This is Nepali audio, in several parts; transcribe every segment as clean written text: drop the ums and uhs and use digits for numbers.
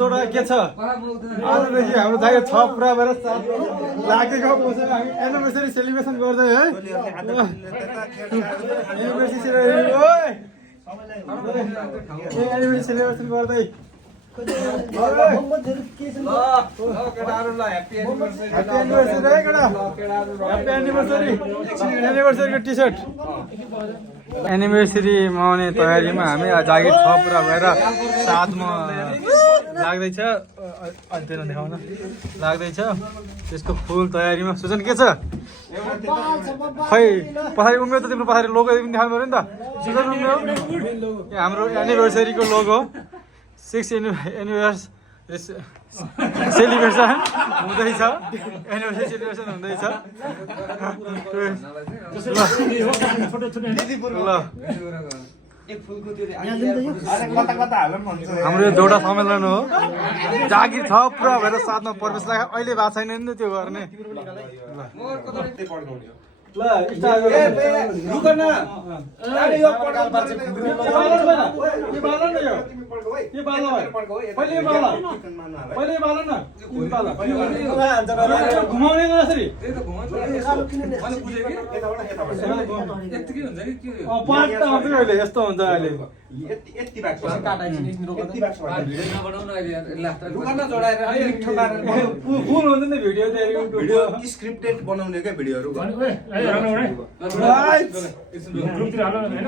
जोडा के छ आजदेखि हाम्रो जागिर छ पुरा भएर लागेको पैसा हामी एनिभर्सरी सेलिब्रेसन गर्दै है एनिभर्सरी सेलिब्रेसन गर्दै एनिभर्सरीको टी सर्ट एनिभर्सरी मनाउने तयारीमा हामी जागिर छ पुरा भएर साथमा लाग्दैछ अध्ययन देखाउन लाग्दैछ त्यसको फुल तयारीमा सुजन के छ खै पछाडि उमेर त तिम्रो पछाडि लोगो पनि देखाउनु पऱ्यो नि त सुजन उमेर हाम्रो एनिभर्सरीको लोगो 6 एनिभर्सरी सेलिब्रेसन हुँदैछ एनिभर्सरी सेलिब्रेसन हुँदैछ हाम्रो यो दौडा सम्मेलन हो जागिर छ पुरा भएर साथमा प्रवेश लाग्यो अहिले भएको छैन नि त्यो गर्ने ल स्टार्ट रुक न अरे यो पडकाल बाल्छ के बाल न यो के बाल पहिले बाल न घुमाउने कसरी त्यही त घुमाउनु मैले बुझे कि यतिकै हुन्छ कि के पार्ट त आउँछ अहिले यस्तो हुन्छ अहिले यति भाग काटाइछ नि यति भाग भिडियो नबनाउन अहिले लास्ट रुक न जोडाएर एक ठोका फुल हुन्छ नि भिडियो चाहिँ भिडियो स्क्रिप्टेड बनाउने के भिडियोहरु गर्नु ग्रुपतिर हाल्नु हैन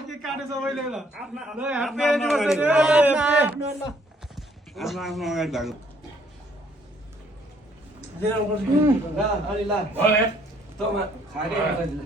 के काटे सबैले ल ह्यापी एनिभर्सरी आफ्नो अगाडि भएको अलि ला तमा खाडे ल